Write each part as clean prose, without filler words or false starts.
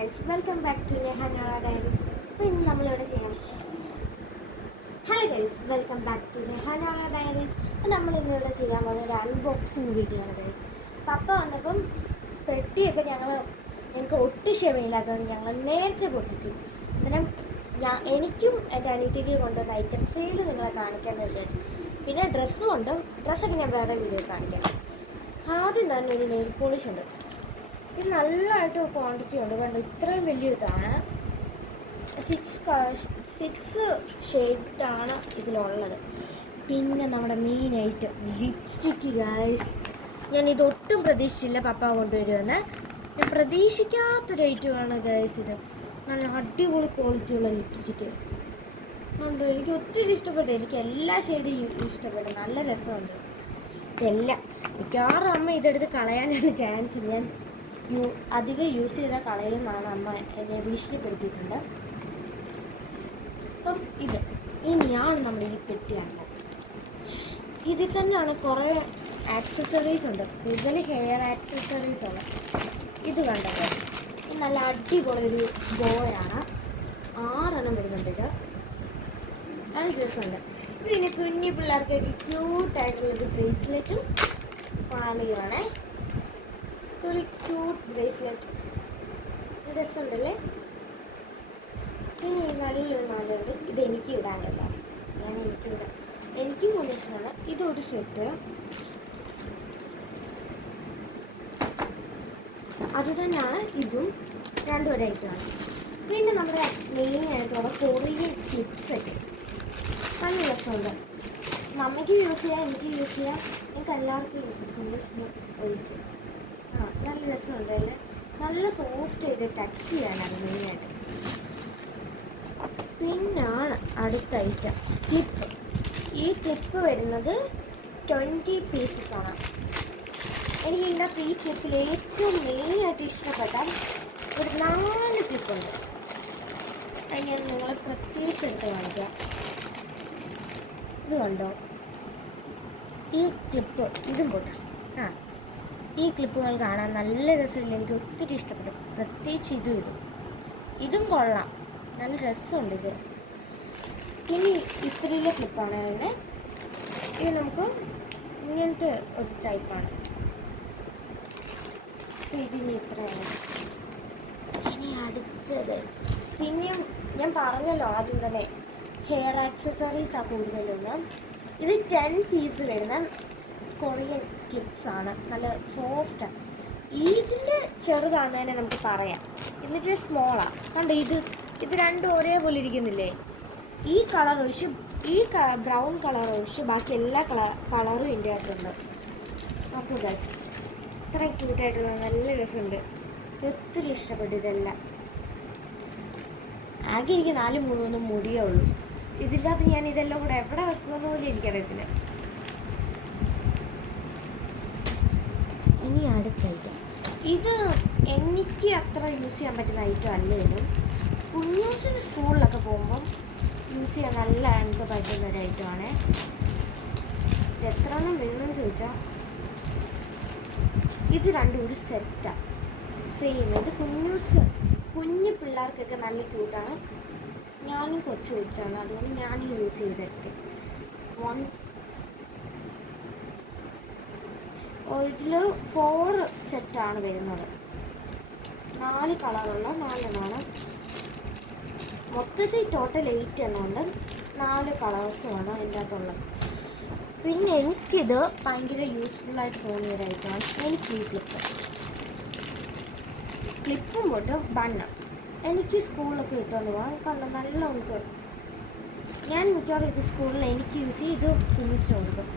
Guys, welcome back to നെഹാനോറ diaries. അപ്പോൾ ഇന്ന് നമ്മളിവിടെ ചെയ്യാം. Hello guys, welcome back to നെഹാനോറ ഡയറീസ്. അപ്പോൾ നമ്മൾ ഇന്നിവിടെ ചെയ്യാൻ പോകുന്ന ഒരു അൺബോക്സിങ് വീഡിയോ ആണ് ഗൈസ്. പപ്പ വന്നപ്പം പെട്ടിയൊക്കെ ഞങ്ങൾക്ക് ഒട്ടും ക്ഷമയില്ലാത്തതുകൊണ്ട് ഞങ്ങൾ നേരത്തെ പൊട്ടിച്ചു. അന്നേരം എനിക്കും എൻ്റെ അനിയത്തിക്ക് കൊണ്ടുവന്ന ഐറ്റംസിൽ നിങ്ങളെ കാണിക്കാമെന്ന് വിചാരിച്ചു. പിന്നെ ഡ്രസ്സൊക്കെ ഞാൻ വേറെ വീഡിയോ കാണിക്കാം. ആദ്യം തന്നെ ഒരു നെയിൽ പോളിഷ് ഉണ്ട്. ഇത് നല്ലതായിട്ട് ക്വാണ്ടിറ്റി ഉണ്ട്. കണ്ടു, ഇത്രയും വലിയൊരിതാണ്. 6 ഷെയ്ഡാണ് ഇതിലുള്ളത്. പിന്നെ നമ്മുടെ മെയിൻ ഐറ്റം ലിപ്സ്റ്റിക്ക് ഗൈസ്. ഞാൻ ഇതൊട്ടും പ്രതീക്ഷിച്ചില്ല പപ്പ കൊണ്ടുവരുമെന്ന്. ഞാൻ പ്രതീക്ഷിക്കാത്തൊരു ഐറ്റമാണ് ഗൈസ് ഇത്. നല്ല അടിപൊളി ക്വാളിറ്റിയുള്ള ലിപ്സ്റ്റിക്ക് ഉണ്ട്. എനിക്ക് ഒത്തിരി ഇഷ്ടപ്പെട്ടു. എനിക്ക് എല്ലാ ഷെയ്ഡും ഇഷ്ടപ്പെട്ടു. നല്ല രസമുണ്ട്. ഇതെല്ലാം മിക്കവാറും അമ്മ ഇതെടുത്ത് കളയാനാണ് ചാൻസ്. ഞാൻ അധികം യൂസ് ചെയ്താൽ കളയുമെന്നാണ് അമ്മ എന്നെ ഭീഷണിപ്പെടുത്തിയിട്ടുണ്ട്. അപ്പം ഇനിയാണ് നമ്മുടെ ഈ പെട്ടി അൺബോക്സ്. ഇതിൽ തന്നെയാണ് കുറേ ആക്സസറീസ് ഉണ്ട്. കൂടുതൽ ഹെയർ ആക്സസറീസ് ഉണ്ട്. ഇത് കണ്ടത് നല്ല അടിപൊളി ഒരു ബോയാണ്. 6 വരുന്നുണ്ട്. ഇത് നല്ല രസമുണ്ട്. ഇത് പിന്നെ കുഞ്ഞു പിള്ളേർക്കൊക്കെ ക്യൂട്ടായിട്ടുള്ളൊരു ബ്രേസ്ലെറ്റും മാലയുമാണ്. ഒരു ക്യൂട്ട് ബ്രേസ്ലെറ്റ് രസമുണ്ടല്ലേ. പിന്നെ നല്ലൊരു മാലയുണ്ട്. ഇത് എനിക്ക് ഇടാൻ കേട്ടോ. എനിക്കും നല്ല ഇഷ്ടമാണ്. ഇതൊരു സെറ്റ്. അത് തന്നെയാണ് ഇതും. രണ്ടും ഒരൈറ്റമാണ്. പിന്നെ നമ്മുടെ മെയിനായിട്ടുള്ള കൊറിയൻ ക്ലിപ്സൊക്കെ നല്ല രസമുണ്ട്. മമ്മയ്ക്ക് യൂസ് ചെയ്യാം, എനിക്ക് യൂസ് ചെയ്യാം, എനിക്ക് എല്ലാവർക്കും യൂസ് ചെയ്യാം. കണ്ടീഷണർ ഒഴിച്ച് നല്ല രസമുണ്ട്. അല്ലേ, നല്ല സോഫ്റ്റ് ചെയ്ത് ടച്ച് ചെയ്യാനാണ് മെയിനായിട്ട്. പിന്നാണ് അടുത്ത ഐറ്റം ക്ലിപ്പ്. ഈ ക്ലിപ്പ് വരുന്നത് 20 പീസസ് ആണ്. എനിക്ക് ഇതിനകത്ത് ഈ ക്ലിപ്പിൽ ഏറ്റവും മെയിനായിട്ട് ഇഷ്ടപ്പെട്ട ഒരു 4 ക്ലിപ്പുണ്ട്. അത് ഞാൻ നിങ്ങളെ പ്രത്യേകിച്ച് എടുത്ത് കാണിക്കാം. ഇത് കണ്ടോ, ഈ ക്ലിപ്പ് ഇതും പോട്ടെ. ഈ ക്ലിപ്പുകൾ കാണാൻ നല്ല രസമില്ല. എനിക്ക് ഒത്തിരി ഇഷ്ടപ്പെട്ടു. പ്രത്യേകിച്ച് ഇതും കൊള്ളാം. നല്ല രസമുണ്ട് ഇത്. ഇനി ഇത്രയിലെ ക്ലിപ്പാണ് അതിനെ. ഇത് നമുക്ക് ഇങ്ങനത്തെ ഒരു ടൈപ്പാണ്. ഇതിന് ഇത്രയാണ്. ഇനി അടുത്തത് പിന്നെയും ഞാൻ പറഞ്ഞല്ലോ ആദ്യം തന്നെ ഹെയർ ആക്സസറീസാണ് കൂടുതലൊന്ന്. ഇത് 10 പീസ് വരുന്ന കൊറിയൻ ക്ലിപ്സാണ്. നല്ല സോഫ്റ്റാണ്. ഇതിൻ്റെ ചെറുതാണെന്ന് നമുക്ക് പറയാം. എന്നിട്ട് സ്മോളാണ്. കണ്ടോ, ഇത് രണ്ടും ഒരേപോലെ ഇരിക്കുന്നില്ലേ. ഈ കളർ ഒഴിച്ച് ഈ ബ്രൗൺ കളർ ഒഴിച്ച് ബാക്കി എല്ലാ കളറും ഇതിൻ്റെ അകത്തുണ്ട്. നോക്കൂ ഗൈസ്, ഇത്ര ക്യൂട്ടായിട്ടുള്ള നല്ല രസമുണ്ട്. ഒത്തിരി ഇഷ്ടപ്പെട്ടു ഇതെല്ലാം. ആകെ എനിക്ക് 4-3 മുടിയേ ഉള്ളൂ. ഇതിൻ്റെ അകത്ത് ഞാൻ ഇതെല്ലാം കൂടെ എവിടെ വെക്കുമെന്ന് പോലും എനിക്കറിയത്തില്ല. ഇനി അടുത്ത ഐറ്റം. ഇത് എനിക്ക് അത്ര യൂസ് ചെയ്യാൻ പറ്റുന്ന ഐറ്റം അല്ലേലും കുഞ്ഞൂസിന് സ്കൂളിലൊക്കെ പോകുമ്പം യൂസ് ചെയ്യാൻ നല്ല എനിക്ക് പറ്റുന്ന ഒരു ഐറ്റമാണ്. ഇത് എത്ര എണ്ണം വരുമെന്ന് ചോദിച്ചാൽ ഇത് രണ്ടും ഒരു സെറ്റാണ്. സെയിം. ഇത് കുഞ്ഞു പിള്ളേർക്കൊക്കെ നല്ല ക്യൂട്ടാണ്. ഞാനും കൊച്ചു വെച്ചാണ്, അതുകൊണ്ട് ഞാൻ യൂസ് ചെയ്തെടുത്ത്. ഇതിൽ 4 സെറ്റാണ് വരുന്നത്. 4 കളറുള്ള 4 എണ്ണമാണ്. മൊത്തത്തിൽ ടോട്ടൽ 8 എണ്ണം ഉണ്ട്. 4 കളേഴ്സുമാണ് അതിൻ്റെ അകത്തുള്ളത്. പിന്നെ എനിക്കിത് ഭയങ്കര യൂസ്ഫുള്ളായിട്ട് തോന്നിയതായിട്ടാണ് എനിക്ക് ഈ ക്ലിപ്പും കൊണ്ട് ബണ്ണ് എനിക്ക് സ്കൂളിലൊക്കെ ഇട്ടുകൊണ്ട് പോകാൻ. കാരണം നല്ല ഉണ്ട്. ഞാൻ മിക്കവാറും ഇത് സ്കൂളിൽ എനിക്ക് യൂസ് ചെയ്യും. ഇത് കുഞ്ഞിസിന് കൊടുക്കും.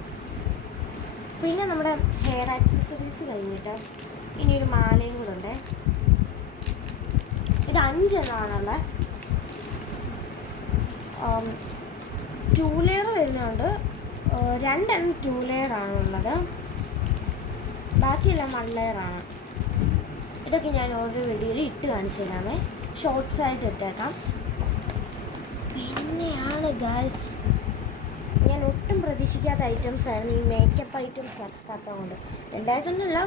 പിന്നെ നമ്മുടെ ഹെയർ ആക്സസറീസ് കഴിഞ്ഞിട്ട് ഇനി ഒരു മാലയും കൂടെ ഉണ്ട്. ഇത് 5 എണ്ണമാണുള്ളത്. 2 ലെയർ വരുന്നുണ്ട്. 2 എണ്ണം 2 ലെയറാണ് ഉള്ളത്. ബാക്കിയെല്ലാം 1 ലെയറാണ്. ഇതൊക്കെ ഞാൻ ഓരോ വീഡിയോയിൽ ഇട്ട് കാണിച്ചു തരാമേ. ഷോർട്ട്സായിട്ട് ഇട്ടേക്കാം. പിന്നെയാണ് ഗൈസ്, ഞാൻ ഒട്ടും പ്രതീക്ഷിക്കാത്ത ഐറ്റംസ് ആയിരുന്നു ഈ മേക്കപ്പ് ഐറ്റംസ് ഒക്കെ കൊണ്ട്. എല്ലായിട്ടൊന്നുമില്ല,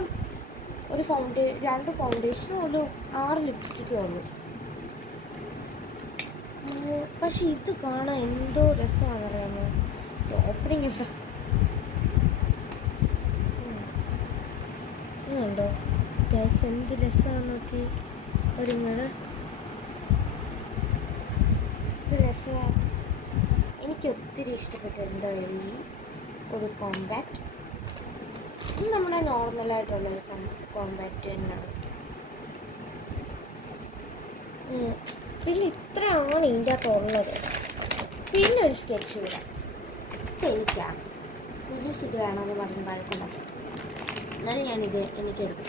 രണ്ട് ഫൗണ്ടേഷനും ഒരു 6 ലിപ്സ്റ്റിക്കേ ഉള്ളൂ. പക്ഷെ ഇത് കാണാൻ എന്തോ രസമാണെന്നറിയാമോ? ഓപ്പണിങ് ഇല്ല. ഇതുണ്ടോ ഗ്യാസ്, എന്ത് രസമാണെന്ന് നോക്കി. ഒരു മിനിറ്റ്, ഇത് രസമാണ്. എനിക്ക് ഒത്തിരി ഇഷ്ടപ്പെട്ട എന്തായാലും ഈ ഒരു കോമ്പാക്റ്റ്. ഇത് നമ്മുടെ നോർമലായിട്ടുള്ള ഒരു കോമ്പാക്റ്റ് തന്നെയാണ്. പിന്നെ ഇത്രയാണ് ഇതിൻ്റെ അകത്തുള്ളത്. പിന്നെ ഒരു സ്കെച്ച് വിടാം. എനിക്കാണ് പുലിസ് ഇത് വേണമെന്ന് പറഞ്ഞ് വഴക്കുണ്ടാക്കും. എന്നാലും ഞാനിത് എനിക്കെടുക്കും.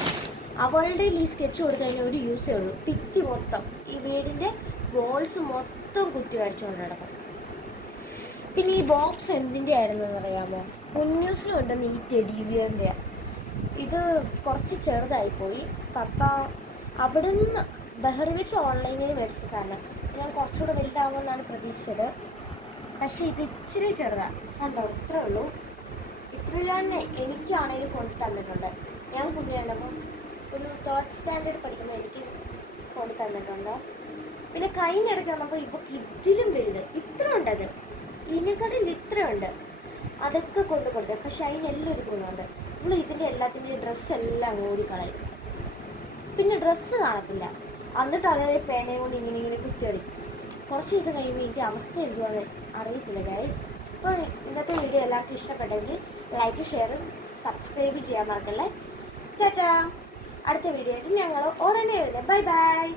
അവളുടെ ഈ സ്കെച്ച് കൊടുത്ത് കഴിഞ്ഞാൽ ഒരു യൂസേ ഉള്ളൂ. ഭിത്തി മൊത്തം, ഈ വീടിൻ്റെ വോൾസ് മൊത്തം കുത്തി വരച്ചുകൊണ്ട് കിടക്കും. പിന്നെ ഈ ബോക്സ് എന്തിൻ്റെ ആയിരുന്നു എന്നറിയാമോ? കുഞ്ഞൂസിലുണ്ടെന്ന് ഈ ടെഡി ബിയറിൻ്റെ. ഇത് കുറച്ച് ചെറുതായിപ്പോയി. പപ്പ അവിടെ നിന്ന് ബഹറി വെച്ച് ഓൺലൈനിൽ മേടിച്ചിട്ടാണ്. ഞാൻ കുറച്ചുകൂടെ വലുതാകുമെന്നാണ് പ്രതീക്ഷിച്ചത്. പക്ഷേ ഇത് ഇച്ചിരി ചെറുതാണ്. കണ്ടോ, ഇത്രേ ഉള്ളൂ. ഇത്ര തന്നെ എനിക്കാണേലും കൊണ്ട് തന്നിട്ടുണ്ട്. ഞാൻ കുഞ്ഞായിരുന്നപ്പം ഒരു 3rd സ്റ്റാൻഡേർഡ് പഠിക്കുമ്പോൾ എനിക്ക് കൊണ്ട് തന്നിട്ടുണ്ട്. പിന്നെ കഴിഞ്ഞിടയ്ക്ക് വന്നപ്പോൾ ഇവർക്ക് ഇതിലും വലുത് ഇത്ര ഉണ്ടത്, ഇതിനെക്കാട്ടിൽ ഇത്രയുണ്ട്. അതൊക്കെ കൊണ്ട് കൊടുത്തത്. പക്ഷെ അതിനെല്ലാം ഒരു ഗുണമുണ്ട്. നമ്മൾ ഇതിൻ്റെ എല്ലാത്തിൻ്റെയും ഡ്രസ്സെല്ലാം ഓടിക്കളയും. പിന്നെ ഡ്രസ്സ് കാണത്തില്ല. എന്നിട്ട് അതേ പേനയും കൊണ്ട് ഇങ്ങനെ കുത്തിയടിക്കും. കുറച്ച് ദിവസം കഴിയുമ്പോൾ ഇതിൻ്റെ അവസ്ഥ എന്തുവാന്ന് അറിയത്തില്ല ഗൈസ്. അപ്പോൾ ഇന്നത്തെ വീഡിയോ എല്ലാവർക്കും ഇഷ്ടപ്പെട്ടെങ്കിൽ ലൈക്ക്, ഷെയറും സബ്സ്ക്രൈബ് ചെയ്യാൻ മറക്കല്ലേ. ടാറ്റാ. അടുത്ത വീഡിയോ ആയിട്ട് ഞങ്ങൾ ഉടനെ എഴുതാം. Bye bye.